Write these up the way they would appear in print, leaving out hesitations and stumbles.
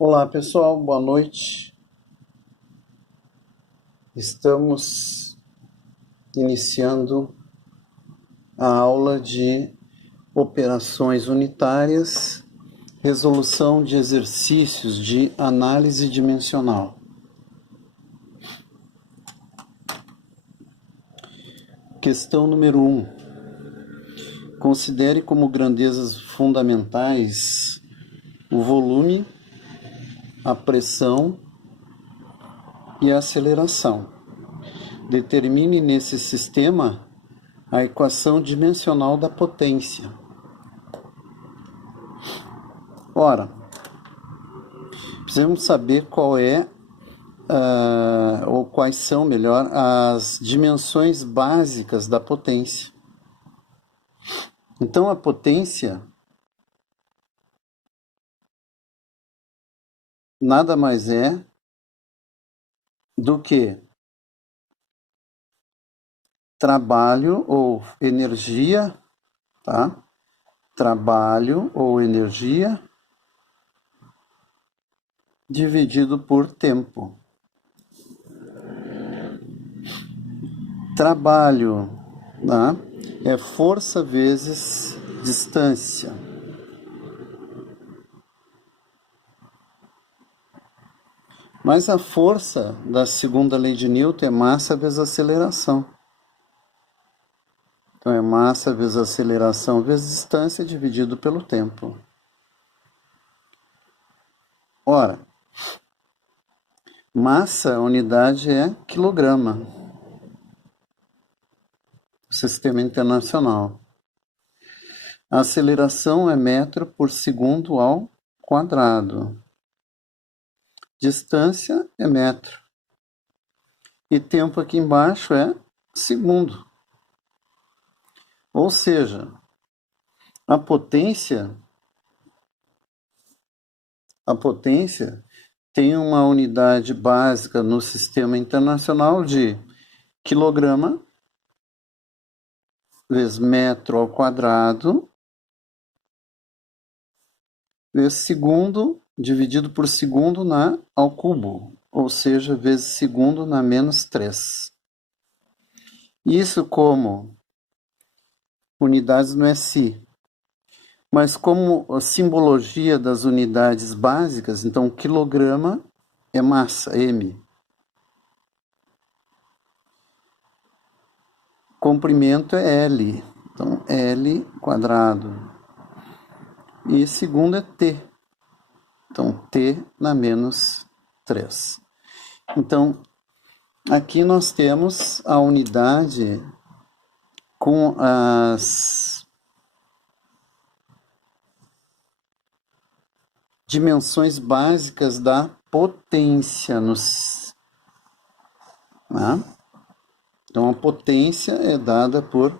Olá pessoal, boa noite. Estamos iniciando a aula de operações unitárias, resolução de exercícios de análise dimensional. Questão número 1. Considere como grandezas fundamentais o volume, a pressão e a aceleração. Determine nesse sistema a equação dimensional da potência. Ora, precisamos saber qual é, ou quais são, melhor, as dimensões básicas da potência. Então, a potência nada mais é do que trabalho ou energia, tá? Trabalho ou energia dividido por tempo. Trabalho, tá? É força vezes distância. Mas a força da segunda lei de Newton é massa vezes aceleração. Então é massa vezes aceleração vezes distância dividido pelo tempo. Ora, massa, a unidade é quilograma. Sistema internacional. A aceleração é metro por segundo ao quadrado. Distância é metro. E tempo aqui embaixo é segundo. Ou seja, a potência tem uma unidade básica no sistema internacional de quilograma vezes metro ao quadrado vezes segundo dividido por segundo ao cubo, ou seja, vezes segundo na menos 3. Isso como unidades no SI. Mas como a simbologia das unidades básicas, então quilograma é massa, M. Comprimento é L, então L quadrado. E segundo é T, então T na menos 3. Então, aqui nós temos a unidade com as dimensões básicas da potência. Então, a potência é dada por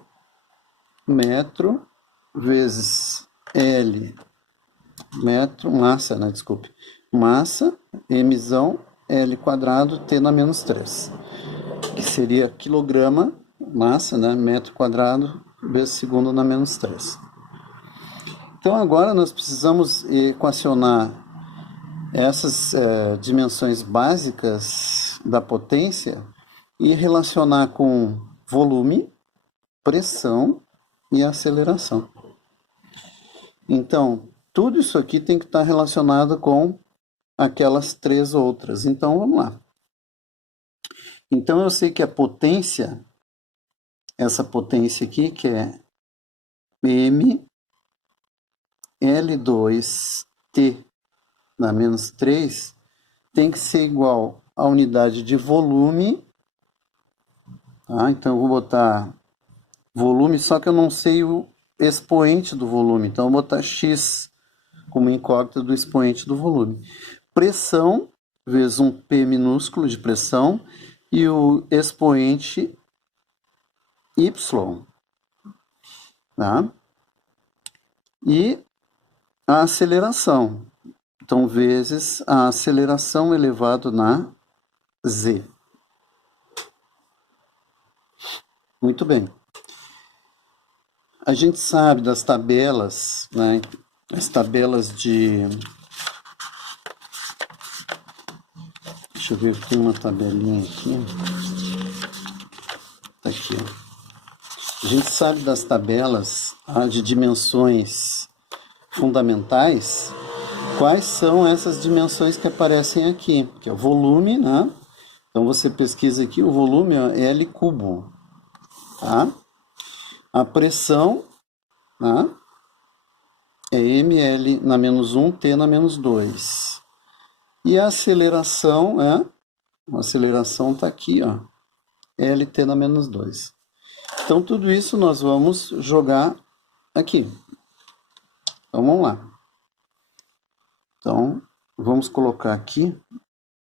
metro vezes L, massa, mzão, L quadrado, T na menos 3, que seria quilograma, massa, metro quadrado, vezes segundo na menos 3. Então, agora nós precisamos equacionar essas dimensões básicas da potência e relacionar com volume, pressão e aceleração. Então, tudo isso aqui tem que estar relacionado com aquelas 3 outras. Então, vamos lá. Então, eu sei que a potência, essa potência aqui, que é M L2T na menos 3, tem que ser igual à unidade de volume. Tá? Então, eu vou botar volume, só que eu não sei o expoente do volume. Então, eu vou botar X como incógnita do expoente do volume. Pressão, vezes um P minúsculo de pressão, e o expoente Y. Tá? E a aceleração. Então, vezes a aceleração elevado na Z. Muito bem. A gente sabe das tabelas, as tabelas de Deixa eu ver, tem uma tabelinha aqui. Tá aqui, ó. A gente sabe das tabelas de dimensões fundamentais, quais são essas dimensões que aparecem aqui, que é o volume, né? Então você pesquisa aqui, o volume é L cubo, tá? A pressão, né? É ml na menos 1, t na menos 2. E a aceleração, a aceleração está aqui, ó, lt na menos 2. Então tudo isso nós vamos jogar aqui. Então vamos lá. Então vamos colocar aqui.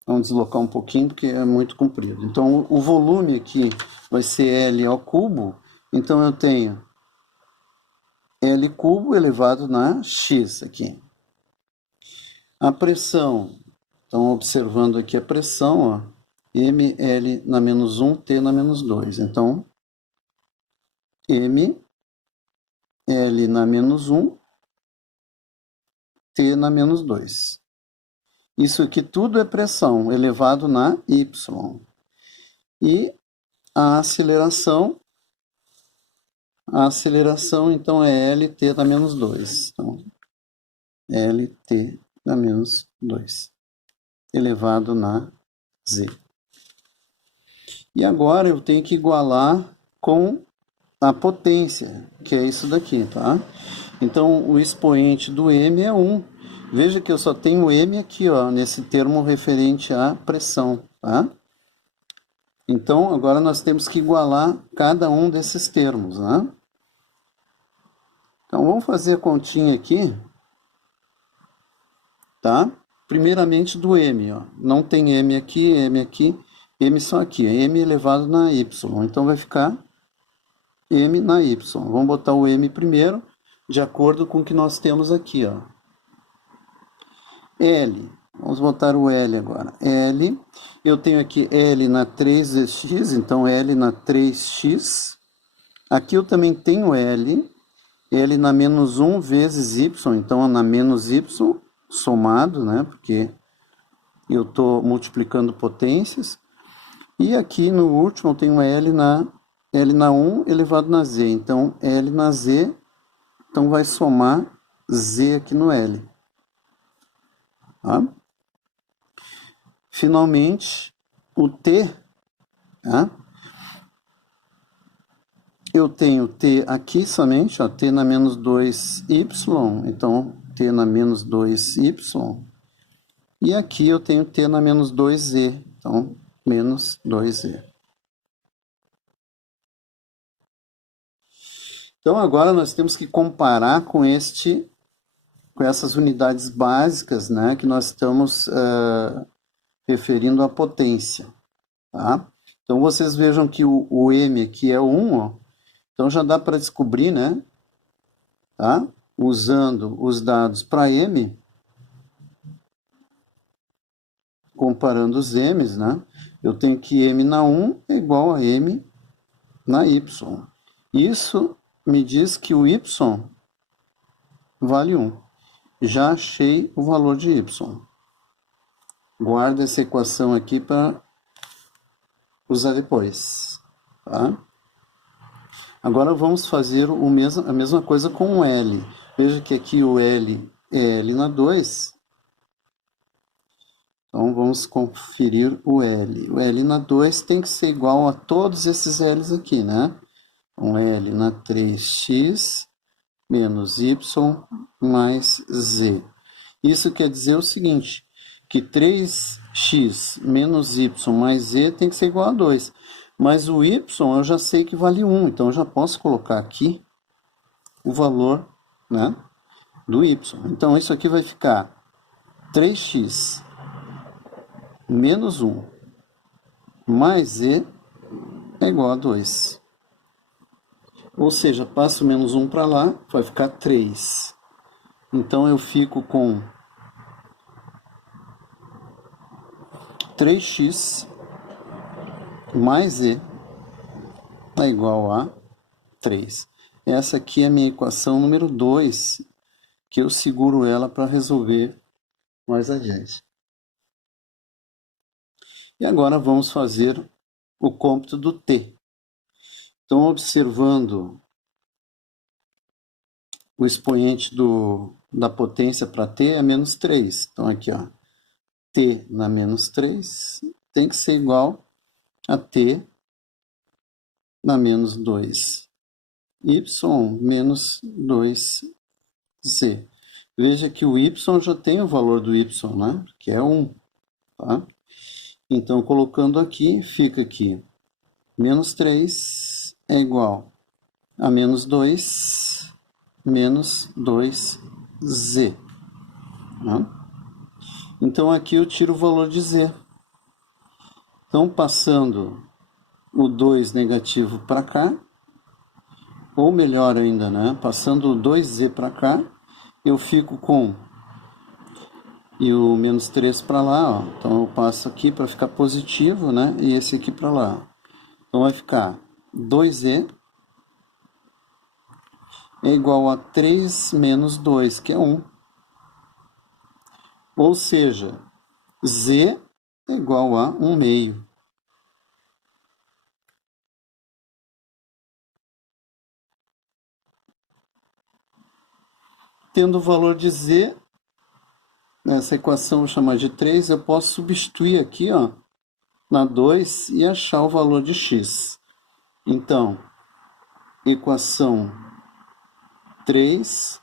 Vamos deslocar um pouquinho porque é muito comprido. Então o volume aqui vai ser L ao cubo. Então eu tenho L cubo elevado na x aqui. A pressão, então observando aqui a pressão, ó, ml na menos 1, t na menos 2. Então ml na menos 1, t na menos 2. Isso aqui tudo é pressão elevado na y. E a aceleração então é lt na menos 2. Então, lt na menos 2, elevado na z. E agora eu tenho que igualar com a potência, que é isso daqui, tá? Então, o expoente do m é 1. Veja que eu só tenho m aqui, ó, nesse termo referente à pressão, tá? Então, agora nós temos que igualar cada um desses termos, né? Então, vamos fazer a continha aqui, tá? Primeiramente do m, ó. Não tem m aqui, m só aqui, m elevado na y. Então, vai ficar m na y. Vamos botar o m primeiro, de acordo com o que nós temos aqui, ó. L, vamos botar o L agora. L, eu tenho aqui L na 3x, então L na 3x. Aqui eu também tenho L na menos 1 vezes y, então na menos y somado, né? Porque eu estou multiplicando potências. E aqui no último eu tenho L na 1 elevado na z, então L na z, então vai somar z aqui no L. Tá? Finalmente, o t, tá? Eu tenho t aqui somente, ó, t na menos 2y, então t na menos 2y, e aqui eu tenho t na menos 2z, então menos 2z. Então agora nós temos que comparar com essas unidades básicas, né, que nós estamos referindo à potência, tá? Então vocês vejam que o m aqui é 1, ó, então já dá para descobrir, né, tá? Usando os dados para m, comparando os m's, né, eu tenho que m na 1 é igual a m na y. Isso me diz que o y vale 1. Já achei o valor de y. Guarda essa equação aqui para usar depois, tá? Agora vamos fazer a mesma coisa com o L. Veja que aqui o L é L na 2. Então vamos conferir o L. O L na 2 tem que ser igual a todos esses L's aqui, né? Então L na 3x menos y mais z. Isso quer dizer o seguinte, que 3x menos y mais z tem que ser igual a 2. Mas o y eu já sei que vale 1, então eu já posso colocar aqui o valor, né, do y. Então isso aqui vai ficar 3x menos 1 mais z é igual a 2. Ou seja, passo menos 1 para lá, vai ficar 3. Então eu fico com 3x mais z é igual a 3. Essa aqui é a minha equação número 2, que eu seguro ela para resolver mais adiante. E agora vamos fazer o cômputo do t. Então, observando o expoente da potência para t é menos 3. Então, aqui, ó, t na menos 3 tem que ser igual a t na menos 2. Y menos 2z. Veja que o y já tem o valor do y, né? Que é 1. Tá? Então, colocando aqui, fica aqui. Menos 3 é igual a menos 2 menos 2z. Né? Então, aqui eu tiro o valor de z. Então, passando o 2 negativo para cá, ou melhor ainda, né? Passando o 2z para cá, eu fico com e o menos 3 para lá, ó. Então eu passo aqui para ficar positivo, né? E esse aqui para lá. Então vai ficar 2z é igual a 3 menos 2, que é 1. Ou seja, z é igual a 1 meio. Tendo o valor de z, nessa equação vou chamar de 3, eu posso substituir aqui, ó, na 2 e achar o valor de x. Então, equação 3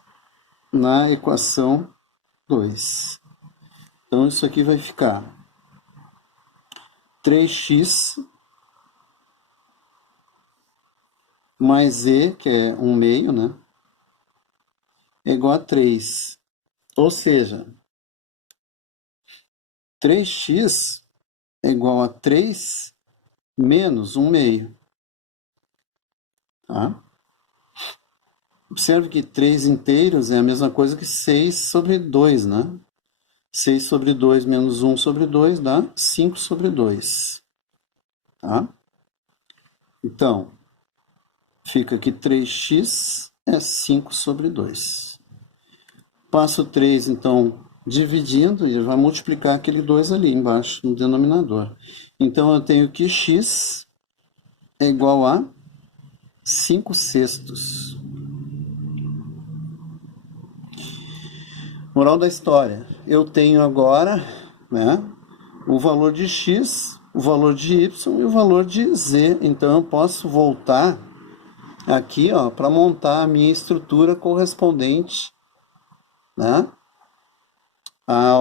na equação 2. Então, isso aqui vai ficar 3x mais z, que é 1 meio, né? É igual a 3. Ou seja, 3x é igual a 3 menos 1 meio. Tá? Observe que 3 inteiros é a mesma coisa que 6 sobre 2, né? 6 sobre 2 menos 1 sobre 2 dá 5 sobre 2. Tá? Então, fica que 3x é 5 sobre 2. Passo 3, então, dividindo, e vai multiplicar aquele 2 ali embaixo, no denominador. Então, eu tenho que x é igual a 5 sextos. Moral da história. Eu tenho agora, né, o valor de x, o valor de y e o valor de z. Então, eu posso voltar aqui, ó, para montar a minha estrutura correspondente, né, à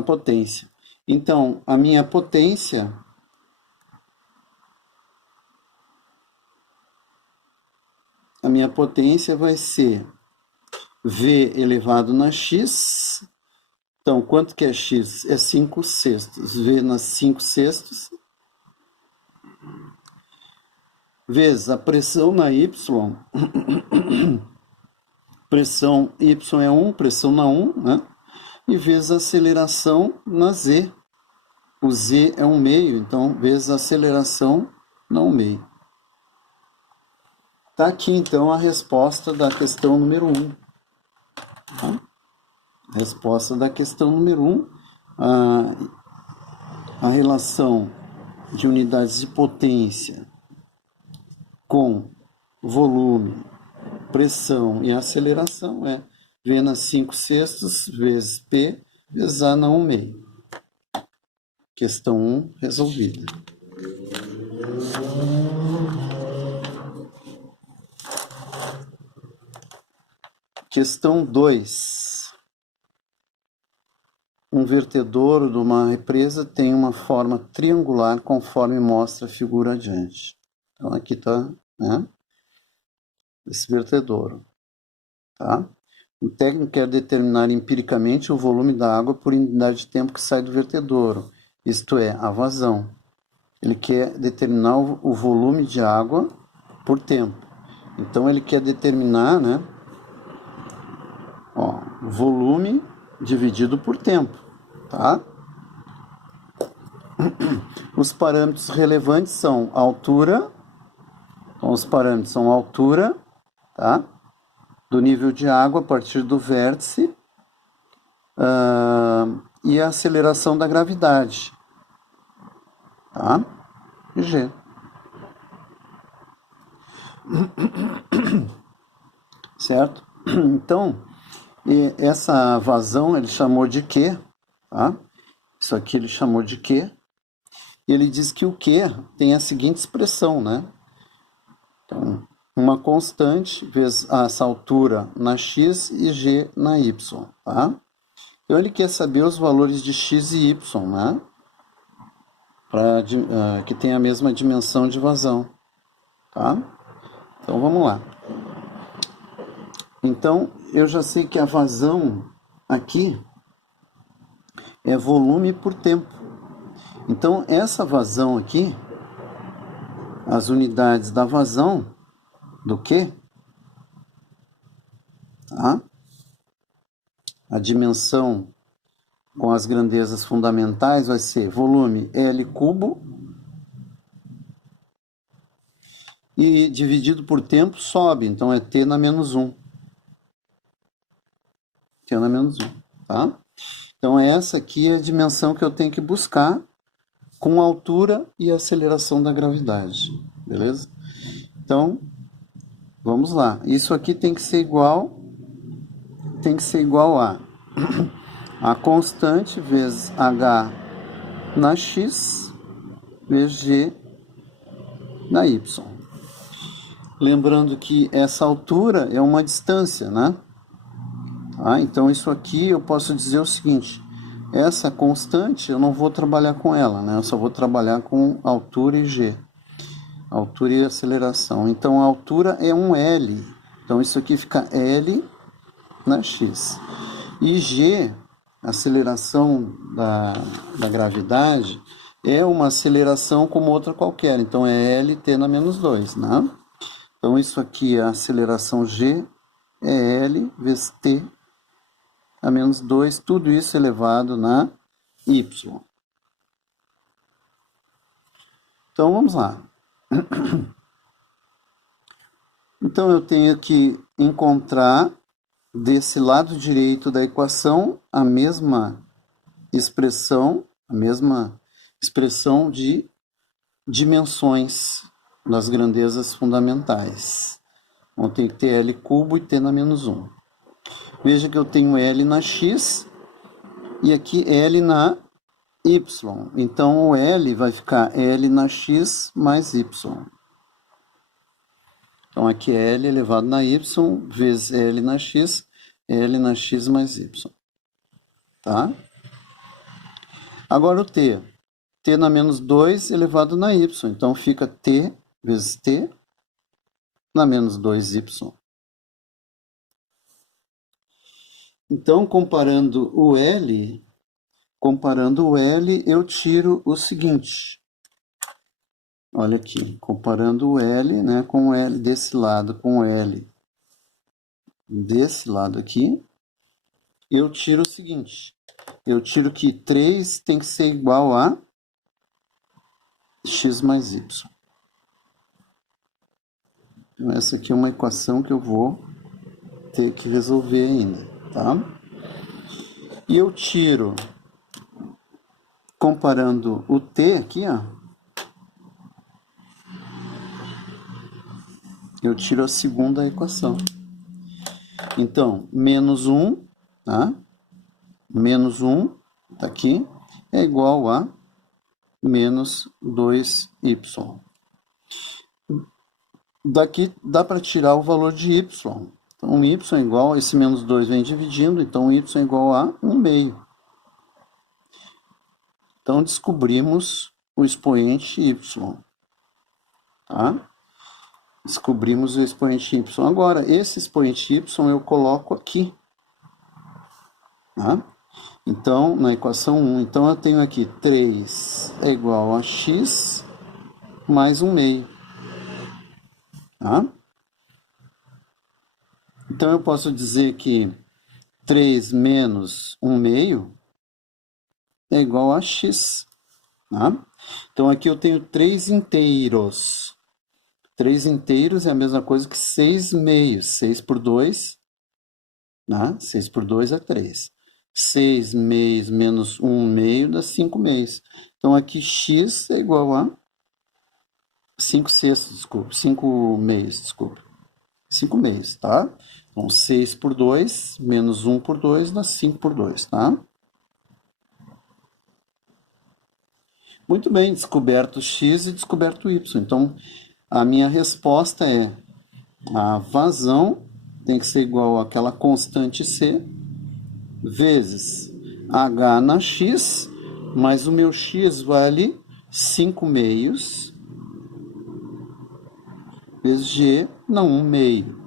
potência. Então, a minha potência vai ser v elevado na x. Então, quanto que é x? É 5 sextos. V nas 5 sextos vezes a pressão na y. Pressão y é 1, pressão na 1, né? E vezes a aceleração na z. O z é 1 meio, então vezes a aceleração na 1 meio. Tá aqui então a resposta da questão número 1. Tá? Resposta da questão número 1. A relação de unidades de potência com volume, pressão e aceleração é V na 5 sextos vezes P vezes A na 1 meio. Questão 1 resolvida. Questão 2. Um vertedouro de uma represa tem uma forma triangular conforme mostra a figura adiante. Então aqui está, né, esse vertedouro. Tá? O técnico quer determinar empiricamente o volume da água por unidade de tempo que sai do vertedouro, isto é, a vazão. Ele quer determinar o volume de água por tempo. Então ele quer determinar, né, ó, volume dividido por tempo, tá? Os parâmetros relevantes são a altura, então os parâmetros são a altura, tá, do nível de água a partir do vértice, e a aceleração da gravidade, tá? G. Certo? Então, essa vazão ele chamou de Q, tá? Isso aqui ele chamou de Q. E ele diz que o Q tem a seguinte expressão, né? Então, uma constante vezes essa altura na x e g na y, tá? Então ele quer saber os valores de x e y, né? Que tem a mesma dimensão de vazão, tá? Então vamos lá. Então eu já sei que a vazão aqui é volume por tempo. Então essa vazão aqui, as unidades da vazão do Q, tá? A dimensão com as grandezas fundamentais vai ser volume L cubo e dividido por tempo sobe, então é T na menos 1. T na menos 1, tá? Então essa aqui é a dimensão que eu tenho que buscar com a altura e a aceleração da gravidade, beleza? Então, vamos lá. Isso aqui tem que ser igual a constante vezes h na x vezes g na y. Lembrando que essa altura é uma distância, né? Tá? Então isso aqui eu posso dizer o seguinte: essa constante eu não vou trabalhar com ela, né? Eu só vou trabalhar com altura e g, altura e aceleração. Então a altura é um L, então isso aqui fica L na x. E g, aceleração da gravidade, é uma aceleração como outra qualquer, então é LT na menos 2, né? Então isso aqui, a aceleração g, é L vezes T a menos 2, tudo isso elevado na y. Então vamos lá. Então eu tenho que encontrar desse lado direito da equação a mesma expressão de dimensões das grandezas fundamentais. Então tem que ter L cubo e T na menos 1. Veja que eu tenho L na x e aqui L na y. Então o L vai ficar L na x mais y. Então aqui é L elevado na y vezes L na x mais y. Tá? Agora o t. T na menos 2 elevado na y. Então fica t vezes t na menos 2y. Então, comparando o L, eu tiro o seguinte. Olha aqui, comparando o L, né, com o L desse lado, com o L desse lado aqui, eu tiro o seguinte. Eu tiro que 3 tem que ser igual a x mais y. Então, essa aqui é uma equação que eu vou ter que resolver ainda, tá? E eu tiro, comparando o t aqui, ó, eu tiro a segunda equação. Então, menos 1, tá? Menos 1, tá aqui, é igual a menos 2y. Daqui dá para tirar o valor de y. Então, y é igual, esse menos 2 vem dividindo, então y é igual a 1/2. Então, descobrimos o expoente y. Tá? Descobrimos o expoente y. Agora, esse expoente y eu coloco aqui. Tá? Então, na equação 1, então eu tenho aqui 3 é igual a x mais 1/2. Tá? Então, eu posso dizer que 3 menos 1/2 é igual a x. Tá? Então, aqui eu tenho 3 inteiros. 3 inteiros é a mesma coisa que 6 meios. 6 por 2, né? 6 por 2 é 3. 6 meios menos 1 meio dá 5 meios. Então, aqui x é igual a 5 sextos, desculpa, 5 meios, desculpa. 5 meios, tá? Então, 6 por 2 menos 1 por 2 dá 5 por 2, tá? Muito bem, descoberto x e descoberto y. Então, a minha resposta é a vazão tem que ser igual àquela constante c vezes h na x, mas o meu x vale 5 meios vezes g na 1 meio.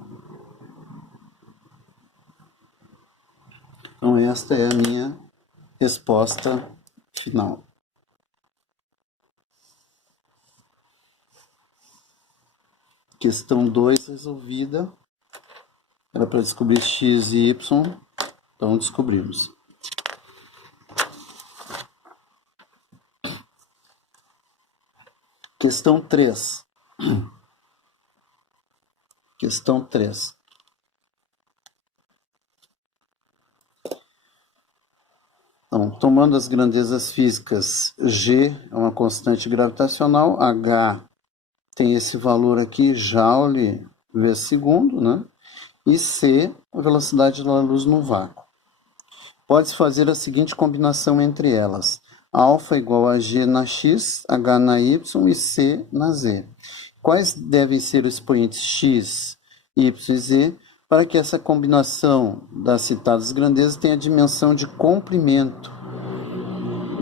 Então, esta é a minha resposta final. Questão 2 resolvida. Era para descobrir x e y. Então, descobrimos. Questão 3. Questão 3. Então, tomando as grandezas físicas, G é uma constante gravitacional, H tem esse valor aqui, Joule vezes segundo, né? E C, a velocidade da luz no vácuo. Pode-se fazer a seguinte combinação entre elas. Alfa igual a G na X, H na Y e C na Z. Quais devem ser os expoentes X, Y e Z para que essa combinação das citadas grandezas tenha dimensão de comprimento?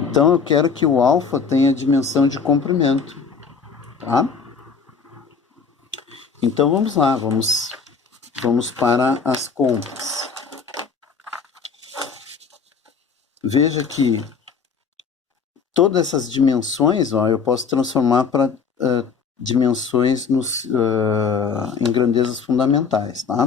Então, eu quero que o alfa tenha dimensão de comprimento, tá? Então, vamos lá, vamos para as contas. Veja que todas essas dimensões, ó, eu posso transformar para dimensões em grandezas fundamentais, tá?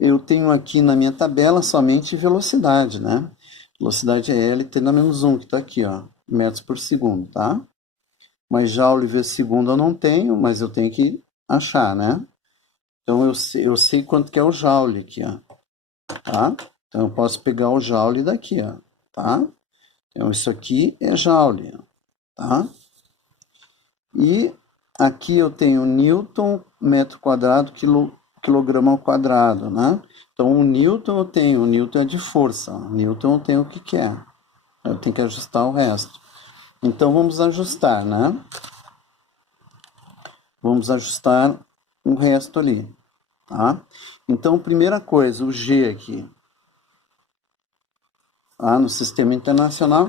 Eu tenho aqui na minha tabela somente velocidade, né? Velocidade é LT na menos 1, que está aqui, ó, metros por segundo, tá? Mas Joule vezes segundo eu não tenho, mas eu tenho que achar, né? Então, eu sei quanto que é o Joule aqui, ó, tá? Então, eu posso pegar o Joule daqui, ó, tá? Então, isso aqui é Joule, tá? E aqui eu tenho Newton, metro quadrado, quilograma ao quadrado, né? Então, o Newton eu tenho, o Newton é de força, ó. Newton eu tenho o que que é. Eu tenho que ajustar o resto. Então, vamos ajustar, né? Vamos ajustar o resto ali, tá? Então, primeira coisa, o G aqui, tá? No sistema internacional.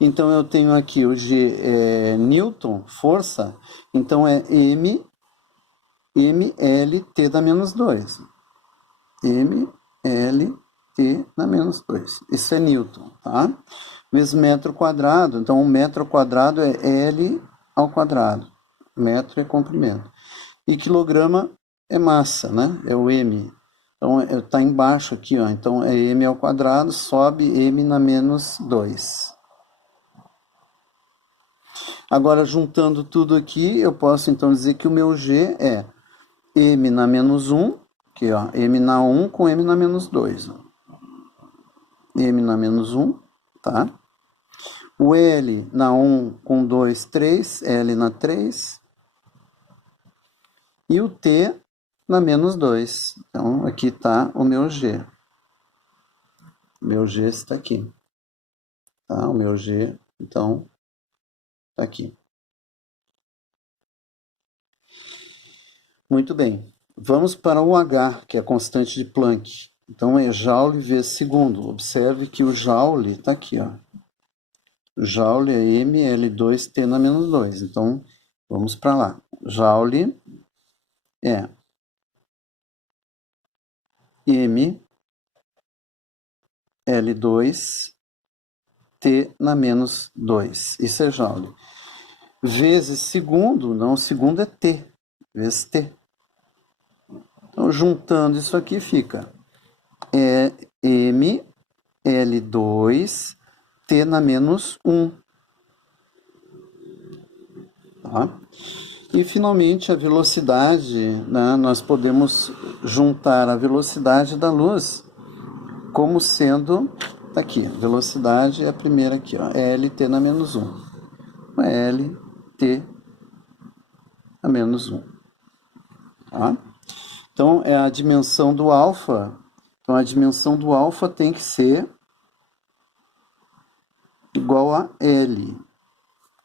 Então, eu tenho aqui o G é Newton, força, então é MLT da menos 2. MLT na menos 2. Isso é Newton, tá? Vezes metro quadrado, então 1 metro ao quadrado é L ao quadrado. Metro é comprimento. E quilograma é massa, né? É o M. Então, está embaixo aqui, ó. Então, é M ao quadrado, sobe M na menos 2. Agora, juntando tudo aqui, eu posso, então, dizer que o meu G é M na menos 1, aqui, ó, M na 1 com M na menos 2. Ó. M na menos 1, tá? O L na 1 com 2, 3, L na 3. E o T na menos 2. Então, aqui está o meu G. O meu G está aqui. Tá? O meu G, então, está aqui. Muito bem. Vamos para o H, que é a constante de Planck. Então, é Joule vezes segundo. Observe que o Joule está aqui, ó. Joule é mL2T na menos 2. Então, vamos para lá. Joule é M L2 T na menos 2. Isso é Joule. Vezes segundo, não, segundo é T, vezes T. Então, juntando isso aqui, fica M L2 T na menos 1. Tá? E, finalmente, a velocidade, né? Nós podemos juntar a velocidade da luz como sendo tá aqui. Velocidade é a primeira aqui, ó. LT na menos 1. LT na menos 1. Tá? Então, é a dimensão do alfa. Então, a dimensão do alfa tem que ser igual a L.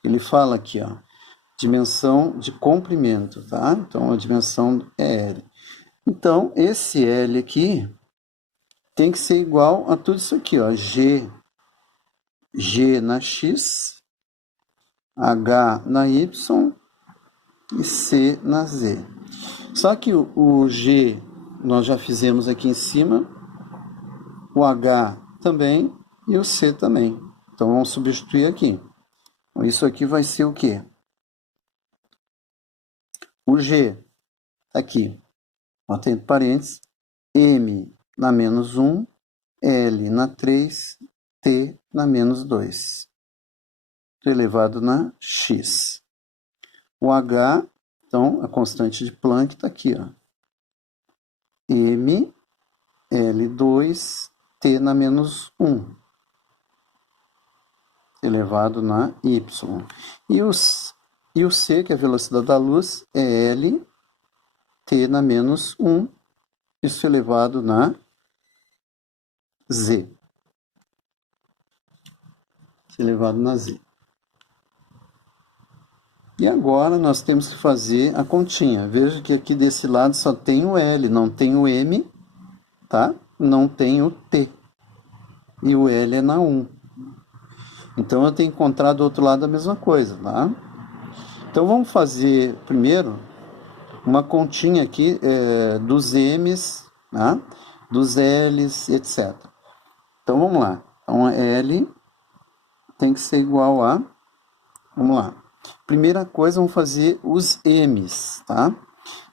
Ele fala aqui, ó, dimensão de comprimento, tá? Então, a dimensão é L. Então, esse L aqui tem que ser igual a tudo isso aqui, ó. G na X, H na Y e C na Z. Só que o G nós já fizemos aqui em cima, o H também e o C também. Então, vamos substituir aqui. Então, isso aqui vai ser o quê? O G, tá aqui, bota entre parênteses, M na menos 1, L na 3, T na menos 2, elevado na X. O H, então, a constante de Planck está aqui, ó. M, L2, T na menos 1, elevado na Y. E o C, que é a velocidade da luz, é L, T na menos 1, isso elevado na Z. Isso elevado na Z. E agora nós temos que fazer a continha. Veja que aqui desse lado só tem o L, não tem o M, tá? Não tem o T. E o L é na 1. Então eu tenho que encontrar do outro lado a mesma coisa, tá? Então vamos fazer primeiro uma continha aqui dos M's, tá? Dos L's, etc. Então vamos lá. Então a L tem que ser igual a... Vamos lá. Primeira coisa, vamos fazer os M's, tá?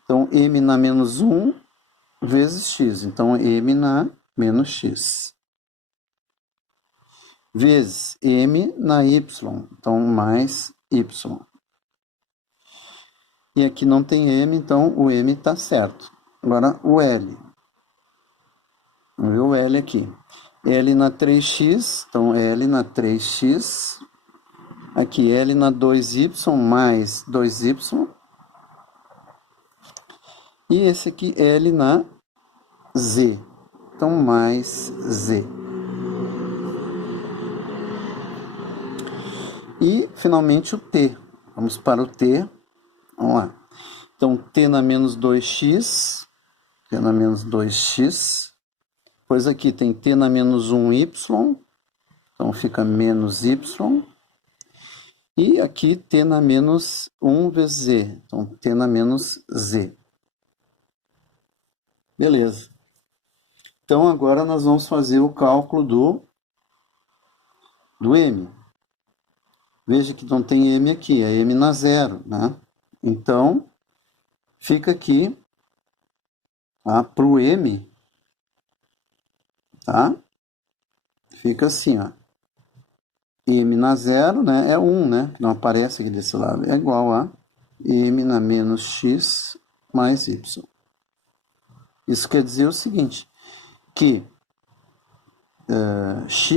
Então, M na menos 1 vezes X. Então, M na menos X. Vezes M na Y. Então, mais Y. E aqui não tem M, então o M está certo. Agora, o L. Vamos ver o L aqui. L na 3x, então L na 3x. Aqui, L na 2y mais 2y. E esse aqui, L na z. Então, mais z. E, finalmente, o t. Vamos para o t. Vamos lá. Então, t na menos 2x. T na menos 2x. Pois aqui tem t na menos 1y. Então, fica menos y. E aqui t na menos 1 vezes z. Então, t na menos z. Beleza. Então, agora nós vamos fazer o cálculo do m. Veja que não tem m aqui, é m na 0, né? Então, fica aqui, tá? Para o m, tá? Fica assim, ó. M na 0, né? É 1, né? Que não aparece aqui desse lado. É igual a m na menos x mais y. Isso quer dizer o seguinte, que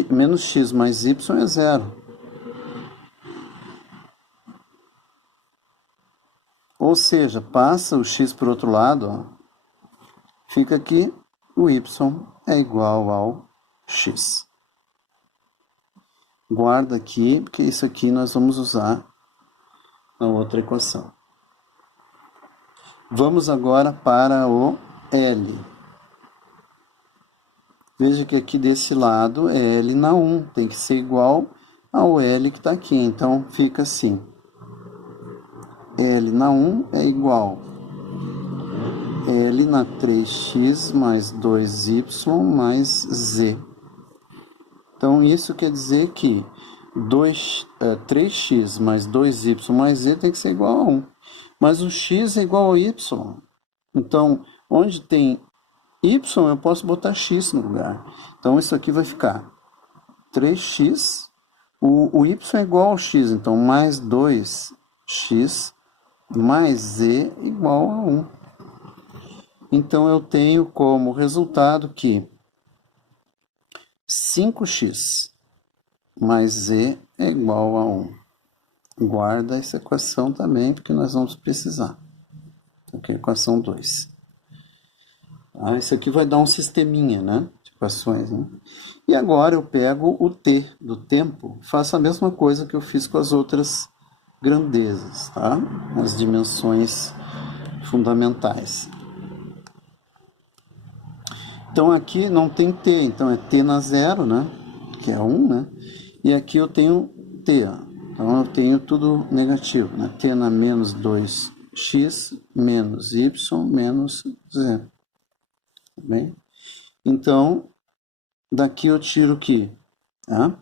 menos x mais y é 0. Ou seja, passa o x para o outro lado, ó, fica aqui, o y é igual ao x. Guarda aqui, porque isso aqui nós vamos usar na outra equação. Vamos agora para o L. Veja que aqui desse lado é L na 1, tem que ser igual ao L que está aqui. Então, fica assim. L na 1 é igual L na 3x mais 2y mais z. Então, isso quer dizer que 3x mais 2y mais z tem que ser igual a 1. Mas o x é igual ao y. Então, onde tem y, eu posso botar x no lugar. Então, isso aqui vai ficar 3x. O y é igual ao x, então mais 2x mais z igual a 1. Então, eu tenho como resultado que 5x mais z é igual a 1. Guarda essa equação também, porque nós vamos precisar. Aqui, equação 2. Ah, isso aqui vai dar um sisteminha, né? De equações, né? E agora eu pego o t do tempo, faço a mesma coisa que eu fiz com as outras grandezas, tá? As dimensões fundamentais. Então aqui não tem t, então é t na zero, né? Que é 1, né? E aqui eu tenho t, ó. Então eu tenho tudo negativo, né? T na menos 2x menos y menos z. Tá bem? Então, daqui eu tiro o que? Tá?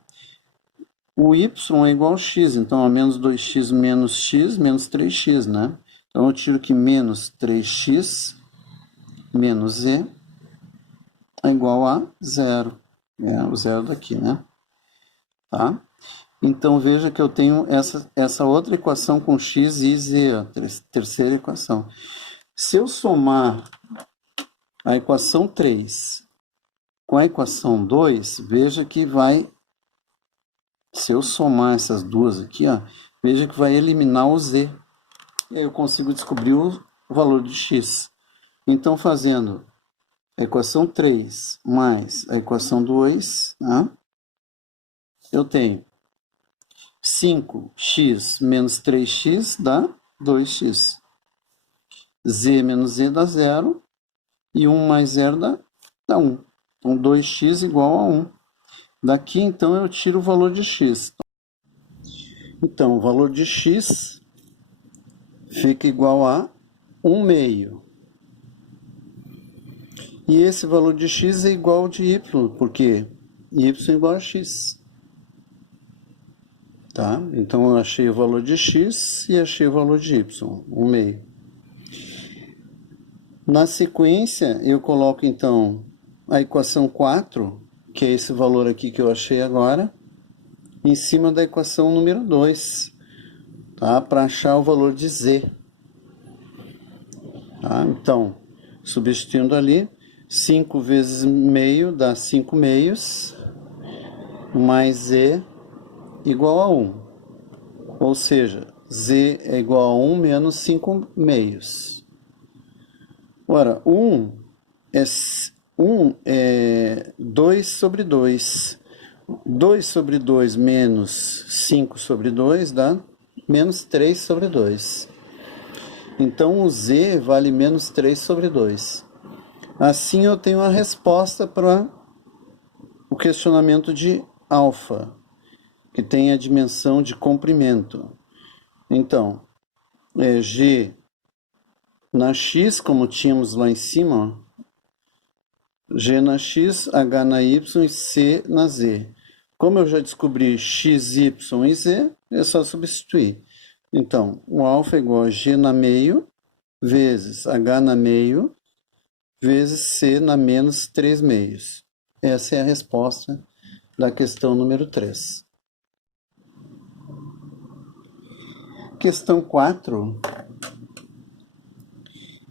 O y é igual a x, então a menos 2x menos 3x, né? Então eu tiro que menos 3x menos z é igual a zero. É o zero daqui, né? Tá? Então veja que eu tenho essa outra equação com x e z, a terceira equação. Se eu somar a equação 3 com a equação 2, veja que vai, se eu somar essas duas aqui, ó, veja que vai eliminar o z. E aí eu consigo descobrir o valor de x. Então, fazendo a equação 3 mais a equação 2, né, eu tenho 5x menos 3x dá 2x. Z menos z dá 0. E 1 mais 0 dá 1. Então, 2x igual a 1. Daqui, então, eu tiro o valor de x. Então, o valor de x fica igual a 1 meio. E esse valor de x é igual ao de y, porque y é igual a x. Tá? Então, eu achei o valor de x e achei o valor de y, 1 meio. Na sequência, eu coloco, então, a equação 4, que é esse valor aqui que eu achei agora, em cima da equação número 2, tá? Para achar o valor de z. Tá? Então, substituindo ali, 5 vezes meio dá 5 meios, mais z igual a 1. Ou seja, z é igual a 1 menos 5 meios. Ora, 1 é 2 sobre 2. 2 sobre 2 menos 5 sobre 2 dá menos 3 sobre 2. Então, o z vale menos 3 sobre 2. Assim, eu tenho a resposta para o questionamento de alfa, que tem a dimensão de comprimento. Então, é g na x, como tínhamos lá em cima, ó, g na x, h na y e c na z. Como eu já descobri x, y e z, é só substituir. Então, o alfa é igual a g na meio, vezes h na meio, vezes c na menos 3 meios. Essa é a resposta da questão número 3. Questão 4.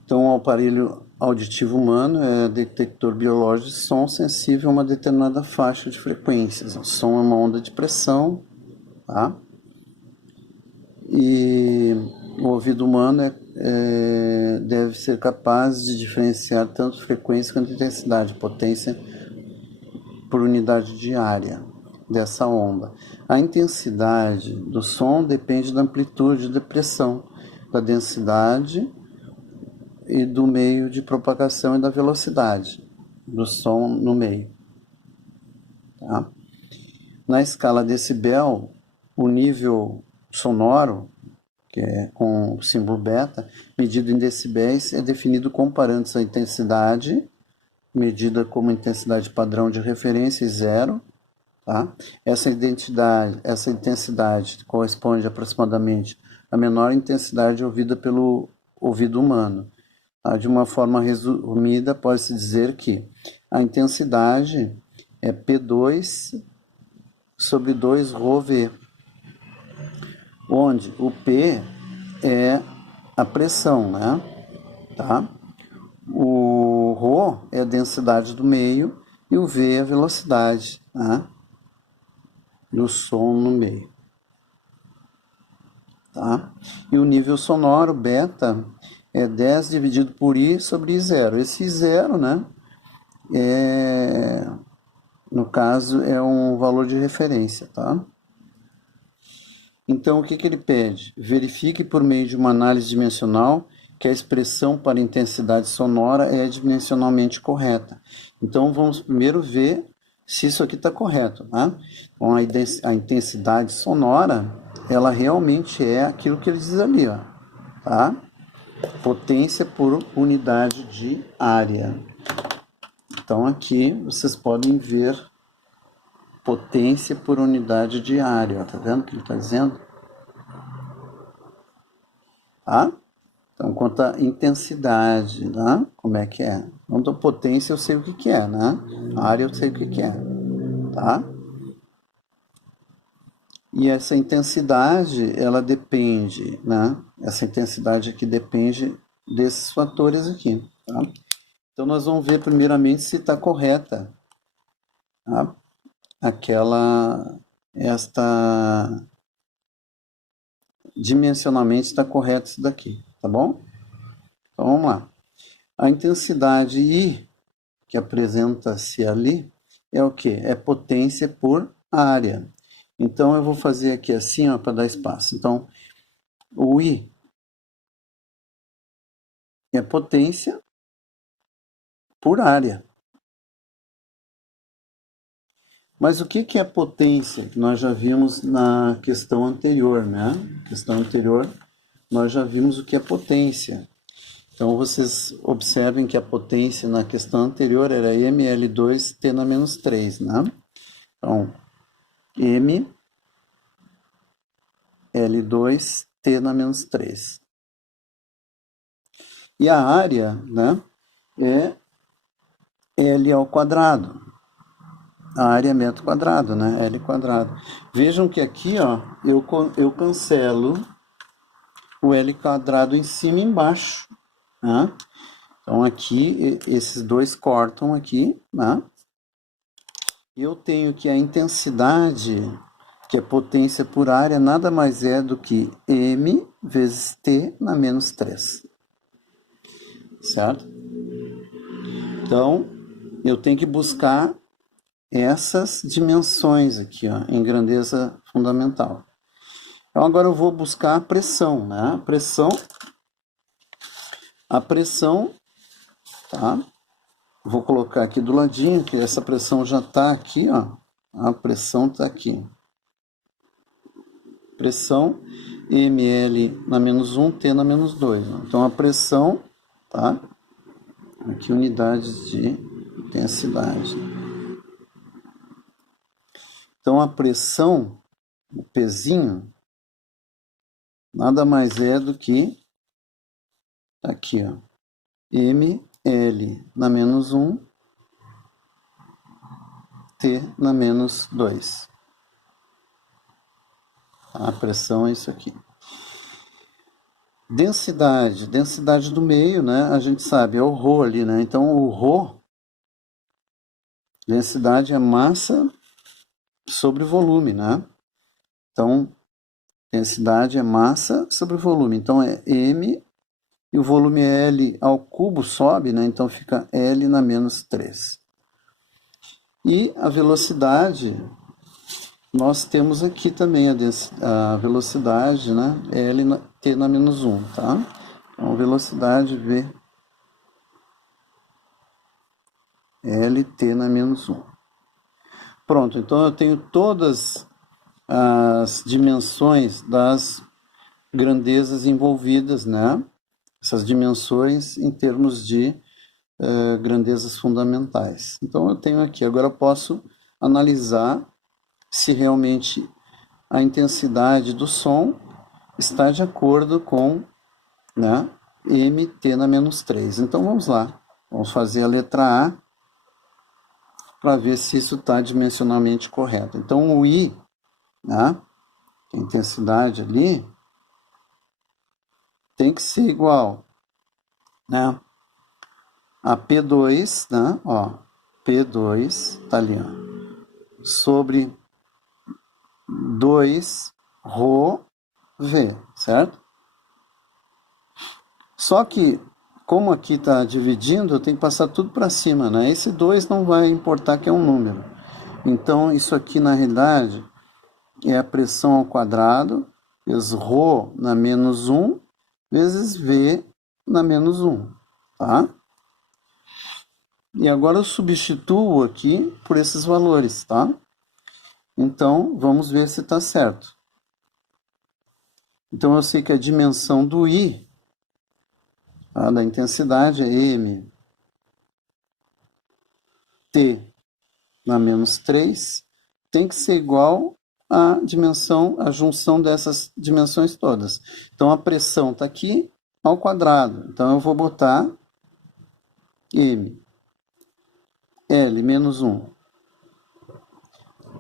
Então, o aparelho auditivo humano é detector biológico de som sensível a uma determinada faixa de frequências. O som é uma onda de pressão, tá? E o ouvido humano deve ser capaz de diferenciar tanto frequência quanto intensidade, potência por unidade de área dessa onda. A intensidade do som depende da amplitude da pressão, da densidade e do meio de propagação e da velocidade do som no meio. Tá? Na escala decibel, o nível sonoro, que é com o símbolo beta, medido em decibéis, é definido comparando a intensidade, medida como intensidade padrão de referência, e zero. Tá? Essa intensidade corresponde aproximadamente à menor intensidade ouvida pelo ouvido humano. De uma forma resumida, pode-se dizer que a intensidade é P2 sobre 2 ρV, onde o P é a pressão, né? Tá? O ρ é a densidade do meio e o V é a velocidade, né, do som no meio. Tá? E o nível sonoro, beta, é 10 dividido por I sobre I0. Esse I0, né, no caso, é um valor de referência. Tá? Então, o que ele pede? Verifique por meio de uma análise dimensional que a expressão para intensidade sonora é dimensionalmente correta. Então, vamos primeiro ver se isso aqui está correto. Tá? Então, a intensidade sonora, ela realmente é aquilo que ele diz ali, ó, tá? Potência por unidade de área. Então, aqui vocês podem ver potência por unidade de área. Ó, tá vendo o que ele está dizendo? Tá? Então, quanto à intensidade, né? Como é que é? Quanto à potência, eu sei o que é, né? A área eu sei o que é, tá? E essa intensidade, ela depende, né? Essa intensidade aqui depende desses fatores aqui, tá? Então, nós vamos ver primeiramente se está correta, tá? Dimensionalmente está correto isso daqui, tá bom? Então, vamos lá. A intensidade I, que apresenta-se ali, é o que? É potência por área. Então, eu vou fazer aqui assim, ó, para dar espaço. Então, o I é potência por área. Mas o que é potência? Que nós já vimos na questão anterior, né? Questão anterior, nós já vimos o que é potência. Então, vocês observem que a potência na questão anterior era ml2t na menos 3, né? Então, ml2t na menos 3. E a área, né, é L ao quadrado. A área é metro quadrado, né? L quadrado. Vejam que aqui, ó, eu cancelo o L quadrado em cima e embaixo, né? Então, aqui, esses dois cortam aqui, né? Eu tenho que a intensidade, que é potência por área, nada mais é do que m vezes t na menos 3. Certo? Então, eu tenho que buscar essas dimensões aqui, ó, em grandeza fundamental. Então, agora eu vou buscar a pressão, né? A pressão, tá? Vou colocar aqui do ladinho, que essa pressão já está aqui, ó. A pressão está aqui. Pressão ml na menos 1, T na menos 2. Então, a pressão, tá? Aqui, unidades de intensidade. Então, a pressão, o pezinho, nada mais é do que aqui, ó. ml na menos 1, T na menos 2. A pressão é isso aqui. Densidade do meio, né? A gente sabe, é o ρ ali, né? Então, o ρ, densidade é massa sobre volume, né? Então, densidade é massa sobre volume. Então, é M, e o volume é L ao cubo, sobe, né? Então, fica L na menos 3. E a velocidade, nós temos aqui também a velocidade, né? L na, T na menos 1, tá? Então, velocidade V, LT na menos 1. Pronto, então eu tenho todas as dimensões das grandezas envolvidas, né? Essas dimensões em termos de grandezas fundamentais. Então eu tenho aqui, agora eu posso analisar se realmente a intensidade do som está de acordo com, né, mt na menos 3. Então vamos lá, vamos fazer a letra A para ver se isso está dimensionalmente correto. Então o I, né, a intensidade ali, tem que ser igual, né, a P2, né, ó, P2, tá ali, ó, sobre 2 Rho V, certo? Só que, como aqui está dividindo, eu tenho que passar tudo para cima, né? Esse 2 não vai importar que é um número. Então, isso aqui, na realidade, é a pressão ao quadrado, vezes Rho na menos 1, vezes V na menos 1, tá? E agora eu substituo aqui por esses valores, tá? Então, vamos ver se está certo. Então, eu sei que a dimensão do I, tá, da intensidade, é M T na menos 3, tem que ser igual à dimensão, a junção dessas dimensões todas. Então, a pressão está aqui ao quadrado. Então, eu vou botar M, L menos 1,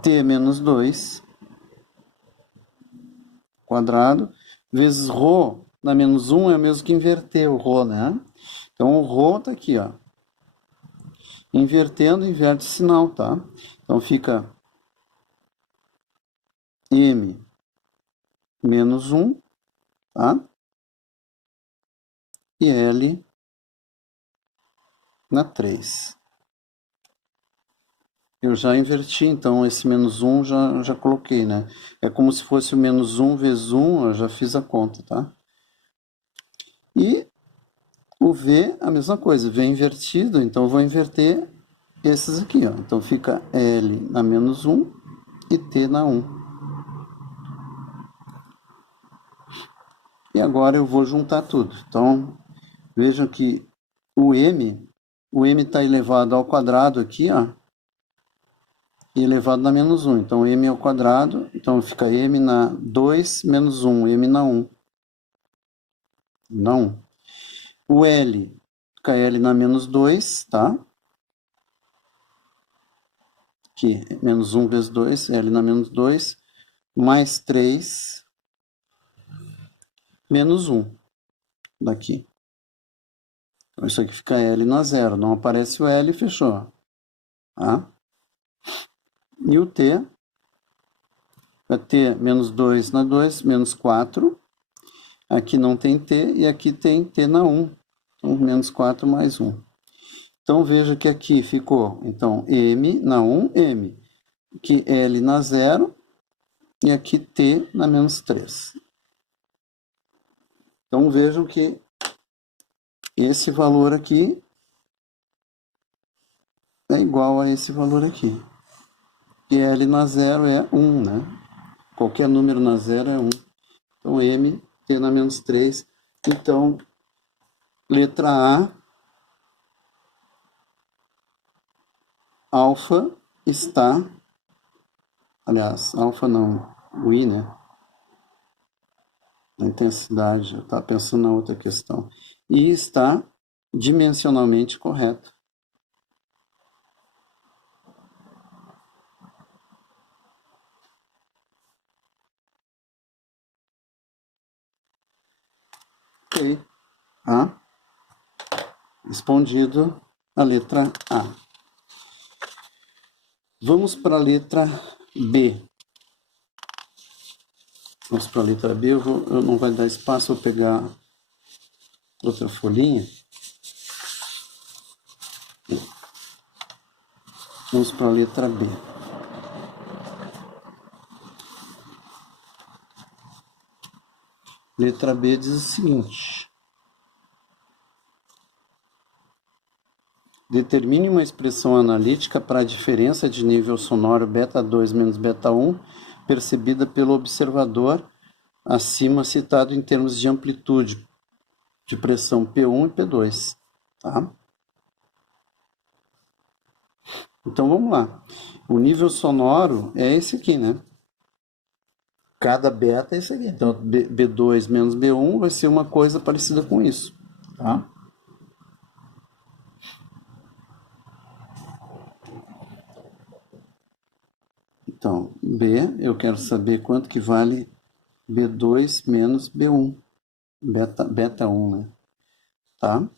T menos 2, quadrado, vezes Rho na menos 1 é o mesmo que inverter o Rho, né? Então, o Rho está aqui, ó. Invertendo, inverte o sinal, tá? Então, fica M menos 1, tá? E L na 3. Eu já inverti, então esse menos 1 já coloquei, né? É como se fosse o menos 1 vezes 1, eu já fiz a conta, tá? E o V, a mesma coisa, V invertido, então eu vou inverter esses aqui, ó. Então fica L na menos 1 e T na 1. E agora eu vou juntar tudo. Então, vejam que o M está elevado ao quadrado aqui, ó, e elevado na menos 1. Então, M ao quadrado, então fica M na 2 menos 1, M na 1. Na 1. O L, fica L na menos 2, tá? Aqui, menos 1 vezes 2, L na menos 2, mais 3, menos 1, daqui. Então, isso aqui fica L na 0, não aparece o L, fechou. Tá? E o T vai ter menos 2 na 2, menos 4. Aqui não tem T e aqui tem T na 1. Então, menos 4 mais 1. Então, veja que aqui ficou, então, M na 1, M. Aqui L na 0 e aqui T na menos 3. Então, vejam que esse valor aqui é igual a esse valor aqui. E L na 0 é 1, né? Qualquer número na 0 é 1. Então, M, T na menos 3. Então, letra A, alfa está... Aliás, alfa não, o I, né? A intensidade, eu estava pensando na outra questão. I está dimensionalmente correto. Ok. A. Respondido a letra A. Vamos para a letra B. Vamos para a letra B. Eu não vai dar espaço eu pegar outra folhinha. Vamos para a letra B. Letra B diz o seguinte: determine uma expressão analítica para a diferença de nível sonoro beta 2 menos beta 1 percebida pelo observador acima citado em termos de amplitude de pressão P1 e P2. Tá? Então vamos lá. O nível sonoro é esse aqui, né? Cada beta é esse aqui. Então B2 menos B1 vai ser uma coisa parecida com isso. Tá? Então, B, eu quero saber quanto que vale B2 menos B1. Beta 1, né? Tá?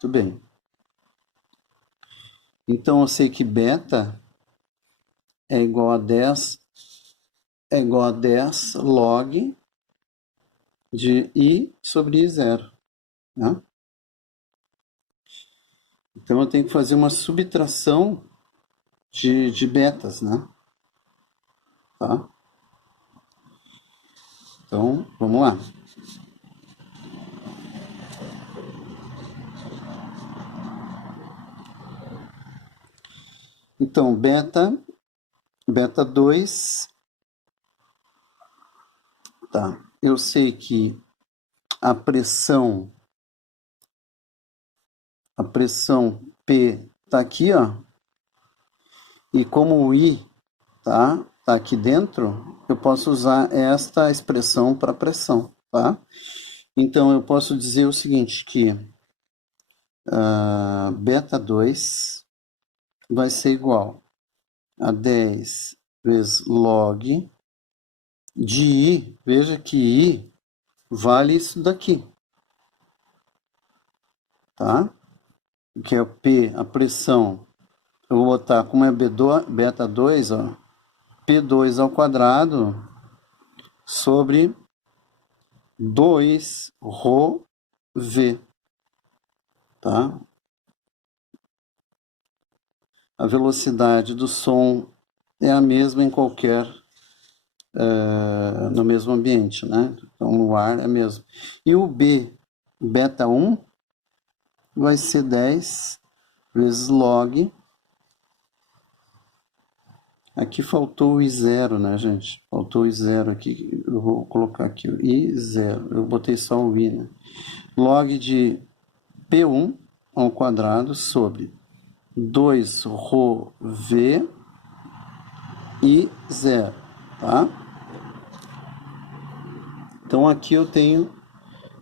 Muito bem. Então, eu sei que beta é igual a 10 log de I sobre I0, né? Então, eu tenho que fazer uma subtração de betas, né? Tá? Então, vamos lá. Então, beta 2, tá? Eu sei que a pressão P tá aqui, ó. E como o I tá aqui dentro, eu posso usar esta expressão para pressão, tá? Então, eu posso dizer o seguinte, que beta 2 vai ser igual a 10 vezes log de I. Veja que I vale isso daqui, tá? Que é o P, a pressão. Eu vou botar, como é beta 2, ó, P2 ao quadrado sobre 2 ρ V, tá? A velocidade do som é a mesma em qualquer, no mesmo ambiente, né? Então, no ar é a mesma. E o B, beta 1, vai ser 10 vezes log. Aqui faltou o I0, né, gente? Faltou o I0 aqui. Eu vou colocar aqui o I0. Eu botei só o I, né? Log de P1 ao quadrado sobre 2 ρ V e 0, tá? Então, aqui eu tenho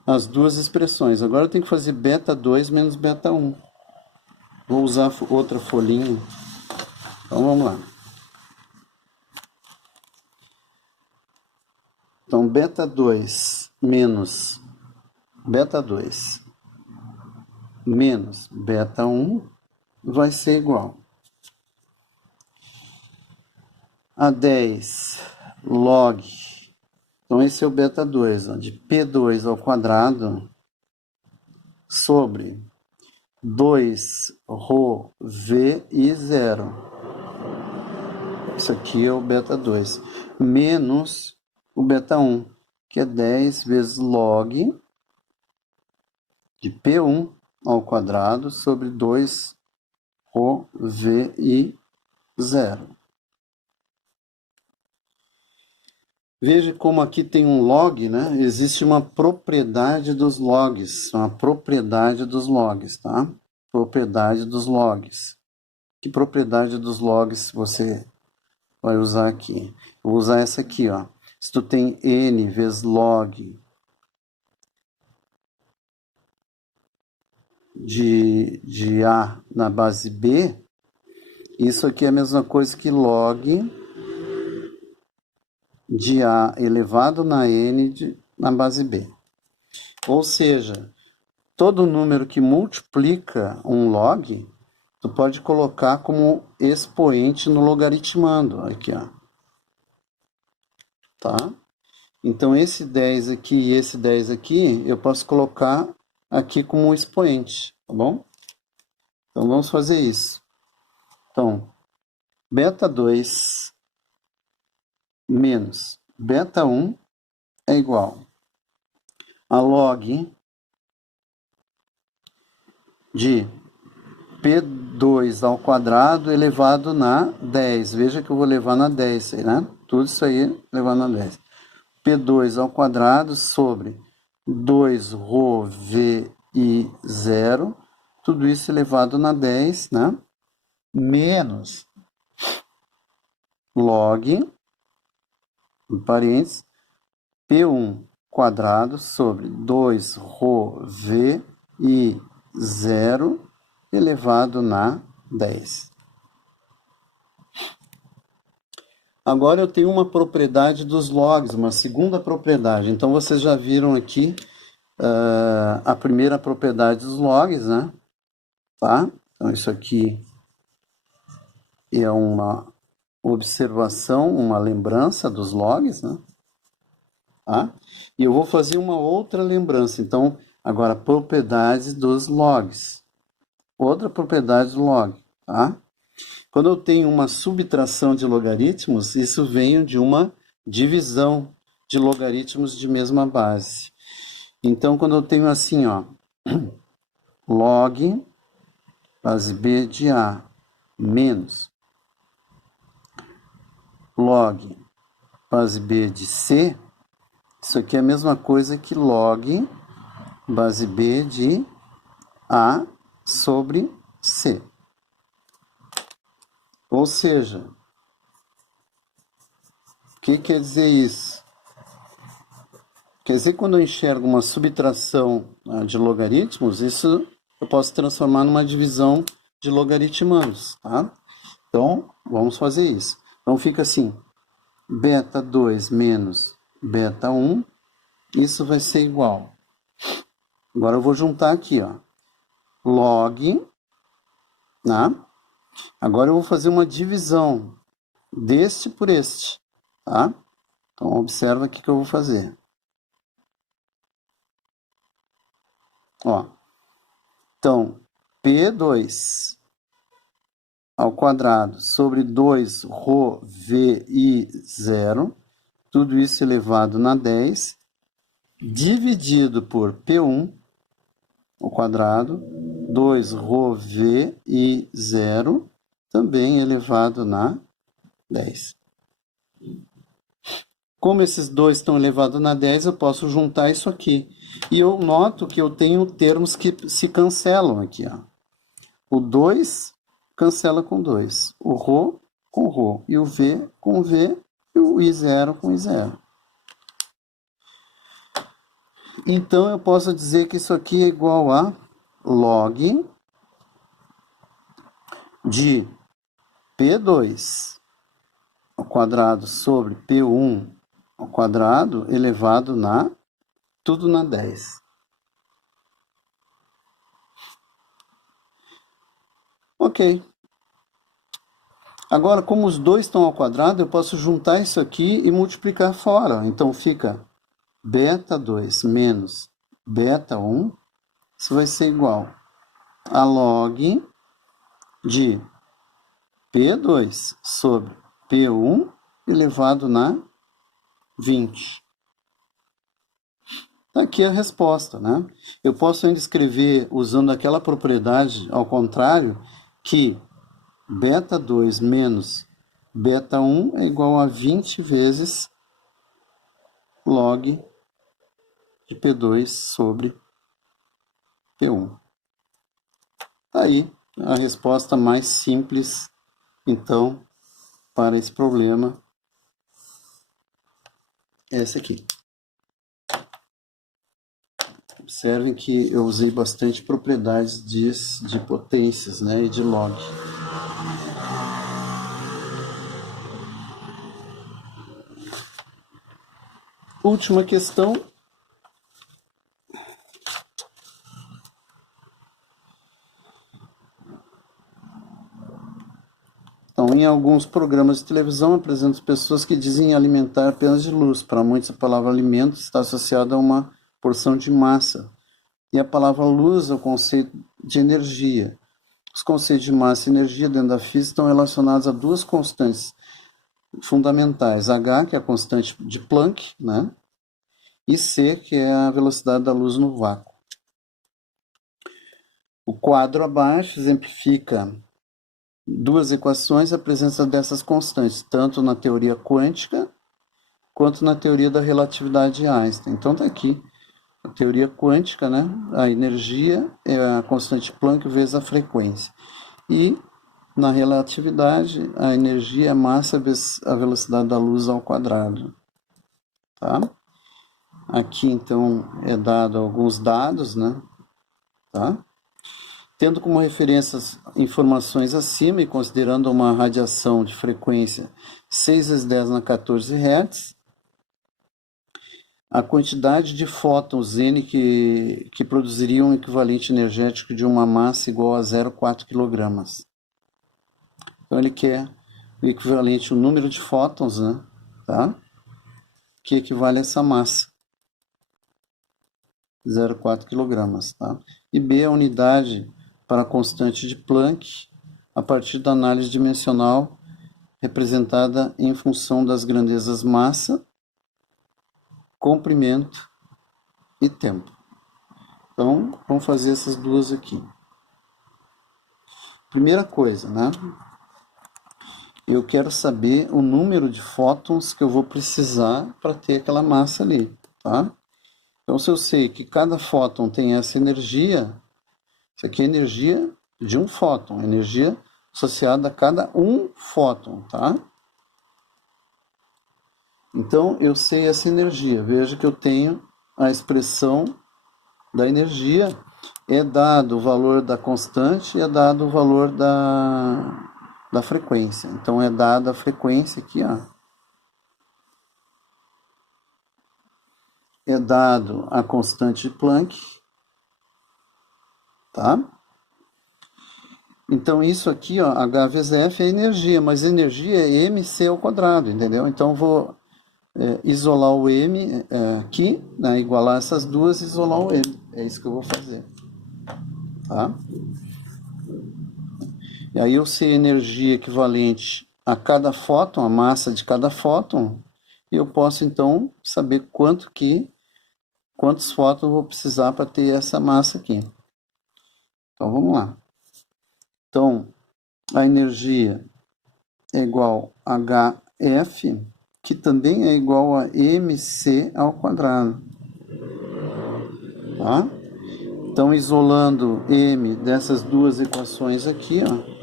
as duas expressões. Agora eu tenho que fazer beta 2 menos beta 1. Vou usar outra folhinha. Então, vamos lá. Então, beta 2 menos beta 1 vai ser igual a 10 log. Então, esse é o beta 2, ó, de P2 ao quadrado sobre 2 ρ V e 0. Isso aqui é o beta 2. Menos o beta 1, que é 10 vezes log de P1 ao quadrado sobre 2 ρ V e 0. Veja como aqui tem um log, né? Existe uma propriedade dos logs, tá? Propriedade dos logs. Que propriedade dos logs você vai usar aqui? Eu vou usar essa aqui, ó. Se tu tem n vezes log de A na base B, isso aqui é a mesma coisa que log de A elevado na N na base B. Ou seja, todo número que multiplica um log, tu pode colocar como expoente no logaritmando. Aqui, ó. Tá? Então, esse 10 aqui e esse 10 aqui, eu posso colocar aqui como expoente, tá bom? Então, vamos fazer isso. Então, beta 2 menos beta 1 é igual a log de P2 ao quadrado elevado na 10. Veja que eu vou levar na 10, né? Tudo isso aí levando na 10. P2 ao quadrado sobre 2 ρ V e 0. Tudo isso elevado na 10, né? Menos log, em parênteses, P1 quadrado sobre 2 ρ V e 0 elevado na 10. Agora eu tenho uma propriedade dos logs, uma segunda propriedade. Então, vocês já viram aqui a primeira propriedade dos logs, né? tá? Então, isso aqui é uma observação, uma lembrança dos logs, né? Tá? E eu vou fazer uma outra lembrança. Então, agora, propriedades dos logs. Outra propriedade do log, tá? Quando eu tenho uma subtração de logaritmos, isso vem de uma divisão de logaritmos de mesma base. Então, quando eu tenho assim, ó, log base B de A menos log base B de C, isso aqui é a mesma coisa que log base B de A sobre C. Ou seja, o que quer dizer isso? Quer dizer que quando eu enxergo uma subtração de logaritmos, isso eu posso transformar numa divisão de logaritmandos, tá? Então, vamos fazer isso. Então, fica assim, beta 2 menos beta 1, isso vai ser igual. Agora eu vou juntar aqui, ó, log, né? Agora eu vou fazer uma divisão deste por este, tá? Então, observa aqui que eu vou fazer. Ó, então, P2 ao quadrado sobre 2 ρ v i 0, tudo isso elevado na 10, dividido por P1 ao quadrado, 2 ρ v i 0, também elevado na 10. Como esses dois estão elevados na 10, eu posso juntar isso aqui. E eu noto que eu tenho termos que se cancelam aqui, ó. O 2 cancela com 2, o ρ com ρ, e o v com v, e o i0 com i0. Então, eu posso dizer que isso aqui é igual a log de P2 ao quadrado sobre P1 ao quadrado elevado na, tudo na 10. Ok. Agora, como os dois estão ao quadrado, eu posso juntar isso aqui e multiplicar fora. Então, fica beta 2 menos beta 1, isso vai ser igual a log de P2 sobre P1 elevado na 20. Aqui é a resposta, né? Eu posso ainda escrever usando aquela propriedade ao contrário, que beta 2 menos beta 1 é igual a 20 vezes log de P2 sobre P1. Aí, a resposta mais simples, então, para esse problema é essa aqui. Observem que eu usei bastante propriedades de potências, né, e de log. Última questão. Então, em alguns programas de televisão, apresentam pessoas que dizem alimentar apenas de luz. Para muitos, a palavra alimento está associada a uma porção de massa. E a palavra luz ao conceito de energia. Os conceitos de massa e energia dentro da física estão relacionados a duas constantes fundamentais. H, que é a constante de Planck, né? E C, que é a velocidade da luz no vácuo. O quadro abaixo exemplifica duas equações a presença dessas constantes, tanto na teoria quântica quanto na teoria da relatividade de Einstein. Então está aqui a teoria quântica, né? A energia é a constante Planck vezes a frequência. E na relatividade, a energia é a massa vezes a velocidade da luz ao quadrado. Tá? Aqui, então, é dado alguns dados, né? Tá? Tendo como referência as informações acima e considerando uma radiação de frequência 6 vezes 10 na 14 Hz, a quantidade de fótons N que produziriam um equivalente energético de uma massa igual a 0,4 kg. Então ele quer o equivalente, o número de fótons, né? Tá? Que equivale a essa massa, 0,4 kg. Tá? E B, a unidade para a constante de Planck, a partir da análise dimensional representada em função das grandezas massa, comprimento e tempo. Então, vamos fazer essas duas aqui. Primeira coisa, né? Eu quero saber o número de fótons que eu vou precisar para ter aquela massa ali, tá? Então, se eu sei que cada fóton tem essa energia, isso aqui é energia de um fóton, energia associada a cada um fóton, tá? Então, eu sei essa energia. Veja que eu tenho a expressão da energia, é dado o valor da constante e é dado o valor da frequência. Então, é dada a frequência aqui, ó. É dado a constante de Planck, tá? Então, isso aqui, ó, H vezes F é energia, mas energia é mc ao quadrado, entendeu? Então, vou isolar o m aqui, né, igualar essas duas e isolar o m. É isso que eu vou fazer, tá? E aí eu sei a energia equivalente a cada fóton, a massa de cada fóton, e eu posso, então, saber quantos fótons eu vou precisar para ter essa massa aqui. Então, vamos lá. Então, a energia é igual a HF, que também é igual a mc ao quadrado. Tá? Então, isolando m dessas duas equações aqui, ó,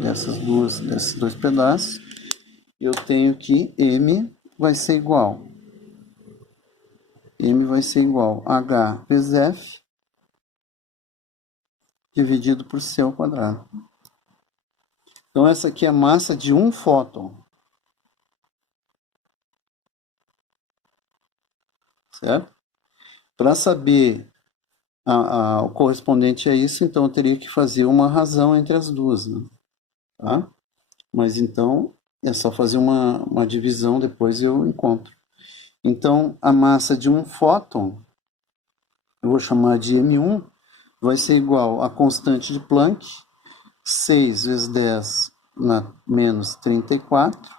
desses dois pedaços, eu tenho que m vai ser igual a H vezes F dividido por C ao quadrado. Então, essa aqui é a massa de um fóton. Certo? Para saber o correspondente a isso, então eu teria que fazer uma razão entre as duas. Né? Tá? Mas então é só fazer uma divisão, depois eu encontro. Então, a massa de um fóton, eu vou chamar de M1, vai ser igual à constante de Planck, 6 vezes 10 na menos 34,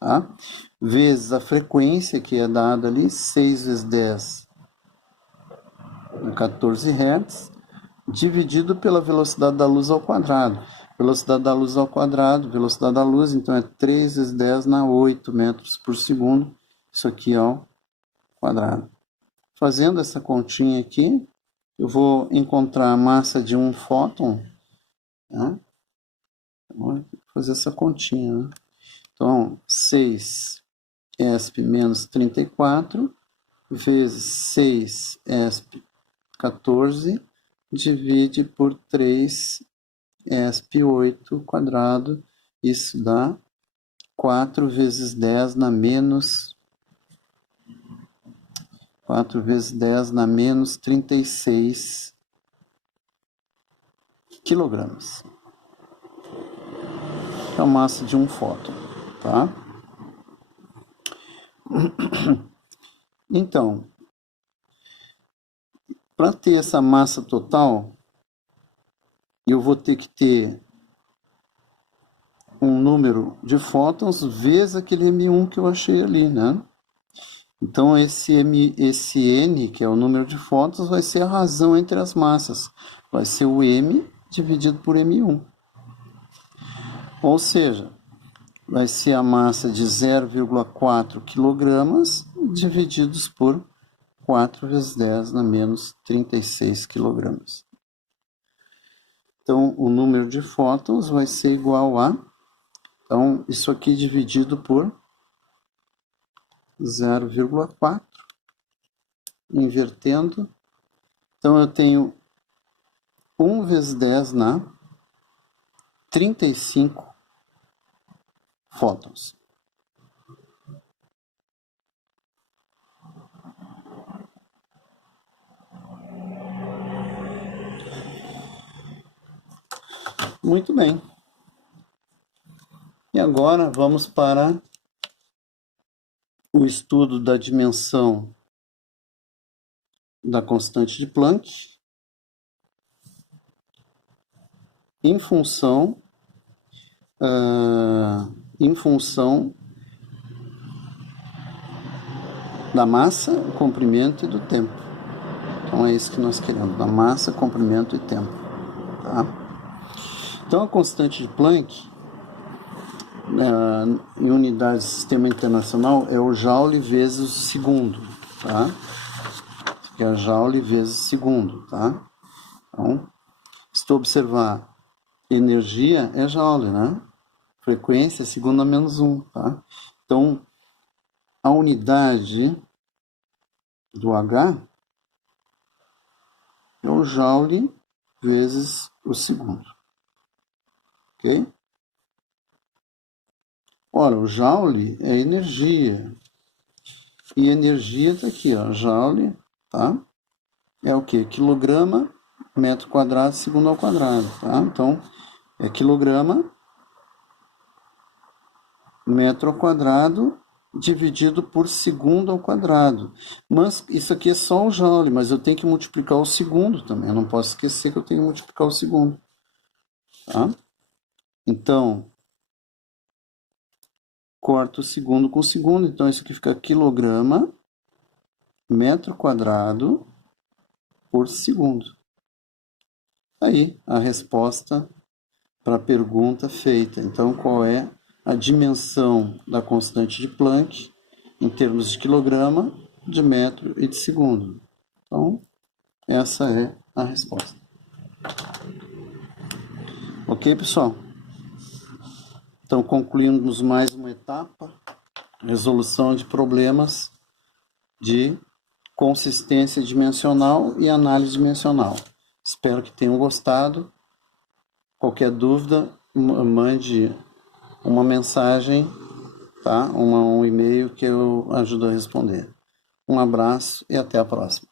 tá? Vezes a frequência que é dada ali, 6 vezes 10 na 14 Hz, dividido pela velocidade da luz ao quadrado. Velocidade da luz ao quadrado, velocidade da luz, então é 3 vezes 10 na 8 metros por segundo, isso aqui ao quadrado. Fazendo essa continha aqui, eu vou encontrar a massa de um fóton, né? Vou fazer essa continha, né? Então, 6 ESP menos 34 vezes 6 ESP 14 divide por 3 ESP8 quadrado, isso dá 4 vezes 10 na menos 4 vezes 10 na menos 36 quilogramas. É a massa de um fóton, tá? Então, para ter essa massa total, eu vou ter que ter um número de fótons vezes aquele M1 que eu achei ali, né? Então, esse N, que é o número de fótons, vai ser a razão entre as massas. Vai ser o M dividido por M1. Ou seja, vai ser a massa de 0,4 kg divididos por 4 vezes 10 na menos 36 kg. Então, o número de fótons vai ser igual a... Então, isso aqui dividido por 0,4, invertendo. Então, eu tenho 1 vezes 10 na 35 fótons. Muito bem. E agora vamos para o estudo da dimensão da constante de Planck em função da massa, comprimento e do tempo. Então é isso que nós queremos, da massa, comprimento e tempo. Tá? Então a constante de Planck, em unidade de sistema internacional, é o Joule vezes o segundo. Tá? Que é Joule vezes segundo. Tá? Então, se tu observar energia, é Joule, né? Frequência é segundo a menos 1. Tá? Então, a unidade do H é o Joule vezes o segundo. Ok? Ora, o Joule é energia. E energia está aqui, ó. Joule, tá? É o quê? Quilograma, metro quadrado, segundo ao quadrado, tá? Então, é quilograma, metro ao quadrado, dividido por segundo ao quadrado. Mas isso aqui é só o Joule, mas eu tenho que multiplicar o segundo também. Eu não posso esquecer que eu tenho que multiplicar o segundo. Tá? Então, corto o segundo com o segundo. Então, isso aqui fica quilograma, metro quadrado, por segundo. Aí, a resposta para a pergunta feita. Então, qual é a dimensão da constante de Planck em termos de quilograma, de metro e de segundo? Então, essa é a resposta. Ok, pessoal? Então, concluímos mais uma etapa, resolução de problemas de consistência dimensional e análise dimensional. Espero que tenham gostado. Qualquer dúvida, mande uma mensagem, tá? Um e-mail que eu ajudo a responder. Um abraço e até a próxima.